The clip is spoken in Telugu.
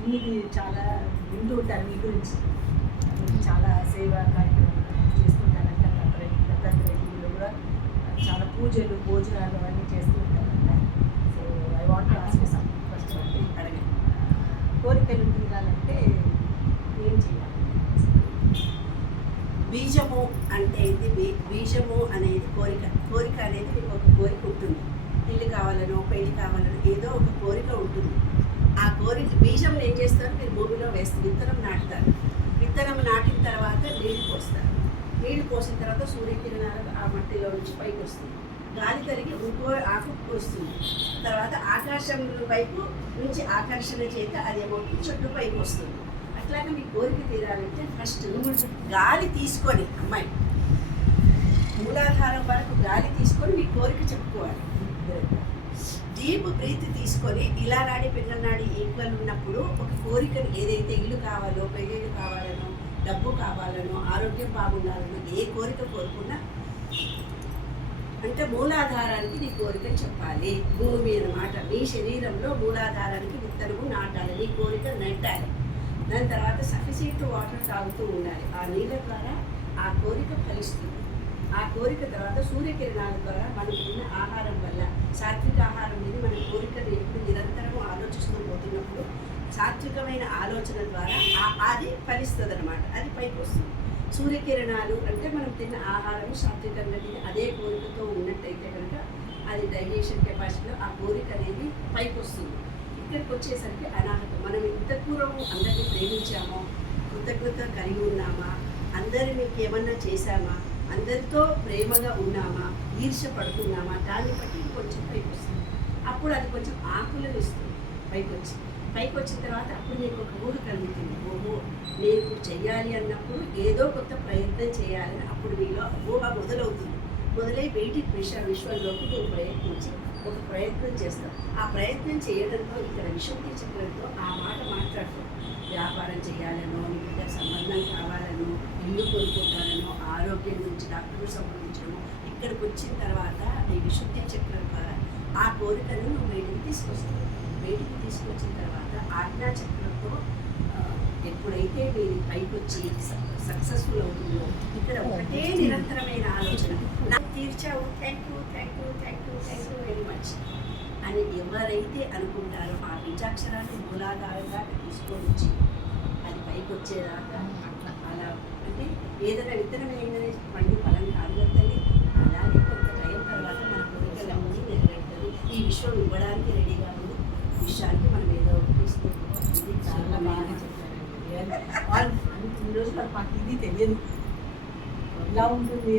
తొమ్మిది చాలా వింటూ ఉంటాను మీ గురించి. చాలా సేవా కార్యక్రమాలు చేస్తుంటారంట దత్తాత్రేయులు కూడా. చాలా పూజలు భోజనాలు అవన్నీ చేస్తూ ఉంటారంట. So I want ask some first అంటే అడగండి. కోరికలు తీరాలంటే ఏం చేయాలి? బీజము అంటే ఇది బీజము అనేది కోరిక. కోరిక అనేది మీకు ఒక కోరిక ఉంటుంది. ఇల్లు కావాలనో పెళ్ళి కావాలనో ఏదో ఒక కోరిక ఉంటుంది. ఆ కోరిక బీజం ఏం చేస్తారు? మీరు భూమిలో వేస్తారు. విత్తనం నాటుతారు. విత్తనం నాటిన తర్వాత నీళ్ళు పోస్తారు. నీళ్ళు పోసిన తర్వాత సూర్యకిరణాలు ఆ మట్టిలో నుంచి పైకి వస్తుంది. గాలి తరిగి ఇంకో ఆకు వస్తుంది తర్వాత ఆకాశం వైపు నుంచి ఆకర్షణ చేత అది మొత్తం చుట్టూ పైకి వస్తుంది. అట్లాగే మీ కోరిక తీరాలంటే ఫస్ట్ గాలి తీసుకొని అమ్మాయి మూలాధారం వరకు గాలి తీసుకొని మీ కోరిక చెప్పుకోవాలి. డీప్ బ్రీత్ తీసుకొని ఇలా నాడి పిల్లనాడి ఈక్వల్ ఉన్నప్పుడు ఒక కోరికను ఏదైతే ఇల్లు కావాలో పెళ్ళిళ్ళు కావాలనో డబ్బు కావాలనో ఆరోగ్యం బాగుండాలనో ఏ కోరిక కోరుకున్నా అంటే మూలాధారానికి నీ కోరిక చెప్పాలి. భూమి అనమాట మీ శరీరంలో మూలాధారానికి విత్తనము నాటాలి. నీ కోరిక నెట్టాలి దాని తర్వాత సఫిషియంట్ వాటర్ తాగుతూ ఉండాలి. ఆ నీళ్ళ ద్వారా ఆ కోరిక ఫలిస్తుంది. ఆ కోరిక తర్వాత సూర్యకిరణాల ద్వారా మనకు ఉన్న ఆహారం వల్ల సాత్విక ఆహారం మీద మన కోరికను ఎప్పుడు నిరంతరం ఆలోచిస్తూ పోతున్నప్పుడు సాత్వికమైన ఆలోచన ద్వారా ఆ- అది ఫలిస్తుంది అనమాట అది పైకి వస్తుంది. సూర్యకిరణాలు అంటే మనం తిన్న ఆహారం సాత్వికంగా తిని అదే కోరికతో ఉన్నట్టయితే కనుక అది డైజెషన్ కెపాసిటీలో ఆ కోరిక అనేది పైకి వస్తుంది. ఇక్కడికి వచ్చేసరికి అనాహత. మనం ఇంత పూర్వం అందరినీ ప్రేమించామో? కృతజ్ఞత కలిగి ఉన్నామా? అందరి మీకు ఏమన్నా చేశామా? అందరితో ప్రేమగా ఉన్నామా? ఈర్ష పడుతున్నామా? దాన్ని బట్టి కొంచెం పైకి వస్తుంది. అప్పుడు అది కొంచెం ఆకులను ఇస్తుంది. పైకి వచ్చి. పైకి వచ్చిన తర్వాత అప్పుడు నీకు ఒక ఊహ కలుగుతుంది. ఓహో నేను ఇప్పుడు చెయ్యాలి అన్నప్పుడు ఏదో కొత్త ప్రయత్నం చేయాలని అప్పుడు నీలో ఊహ మొదలవుతుంది. మొదలై బయటికి విష విశ్వంలోకి నువ్వు ప్రయత్నించి ఒక ప్రయత్నం చేస్తావు. ఆ ప్రయత్నం చేయడంతో ఇక్కడ విశుద్ధి చక్రంతో ఆ మాట మాట్లాడుతావు. వ్యాపారం చేయాలనో నీ సంబంధం కావాలనో ఇల్లు కొనుక్కోవాలనో ఆరోగ్యం గురించి డాక్టర్ సంబంధించడమో ఇక్కడికి వచ్చిన తర్వాత ఈ విశుద్ధి చక్రం ద్వారా ఆ కోరికను నువ్వు బయటికి తీసుకొస్తావు. బయటికి తీసుకొచ్చిన తర్వాత ఆజ్ఞా చక్రంతో ఆ, ఎప్పుడైతే మీరు పైకి వచ్చి సక్సెస్ఫుల్ అవుతుందో ఇక్కడ ఒకటే నిరంతరమైన ఆలోచన. నాకు తీర్చావు thank you thank you thank you thank you very much అని ఎవరైతే అనుకుంటారో ఆ బీజాక్షరాన్ని మూలాధారంగా తీసుకొని వచ్చి అది పైకి వచ్చేదాకా అట్లా అలా అంటే ఏదైనా విత్తనం ఏంటనే పండి ఈ రోజు మరి మాకు ఇది తెలియదు ఇలా ఉంటుంది